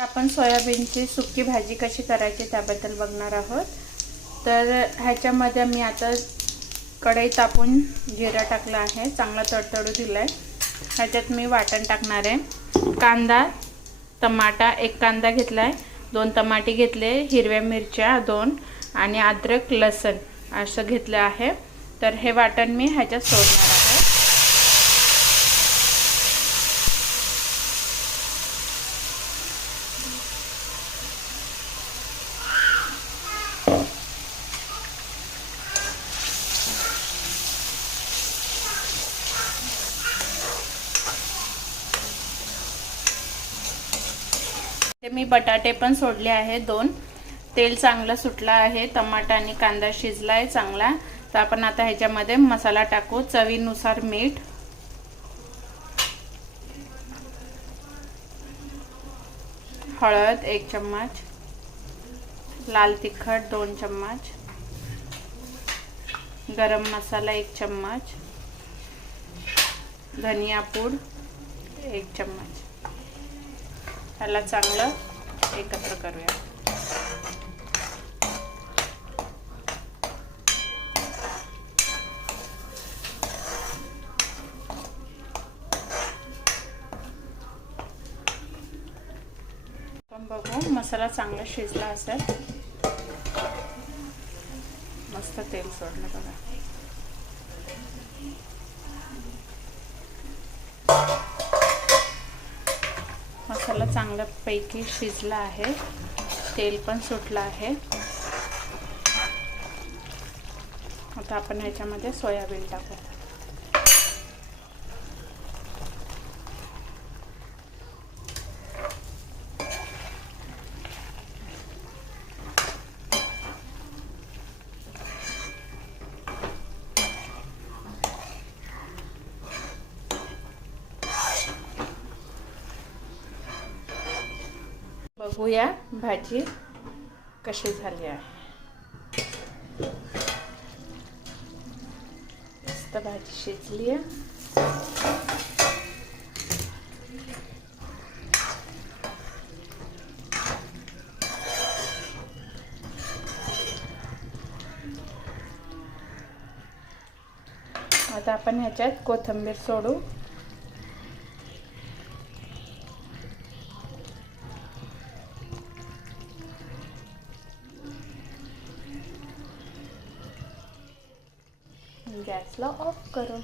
आपण सोयाबीनची सुकी भाजी कशी करायची त्याबद्दल बघणार आहोत। तर ह्याच्यामध्ये मी आता कढई तापून जिरा टाकला आहे, चांगला तडतडू दिलाय। ह्याच्यात मी वाटण टाकणार आहे। कांदा, टमाटा, एक कांदा घेतलाय, 2 टमाटे घेतले, हिरव्या मिरच्या 2 आणि अद्रक लसूण असं घेतलं आहे। तर हे वाटण मी ह्याच्यात सोडणार आहे। मी बटाटे पण सोडले आहे 2। तेल चांगलं सुटलं आहे, टमाटा आणि कांदा शिजलाय चांगला। तर आपण आता ह्याच्यामध्ये मसाला टाकू। चवीनुसार मीठ, हळद 1 चम्मच, लाल तिखट 2 चम्मच, गरम मसाला 1 चम्मच, धनिया पूड 1 चम्मच। ह्याला चांगलं एकत्र करूया। आपण बघू मसाला चांगला शिजला असेल। मस्त तेल सोडलं बघा। मसाला चांगल्यापैकी शिजला आहे, तेल पण सुटलं आहे। आता आपण ह्याच्यामध्ये सोयाबीन टाकू। बघूया भाजी कशी झाली आहे। मस्त भाजी शिजली आहे। आता आपण ह्याच्यात कोथिंबीर सोडू। गॅसला ऑफ करू।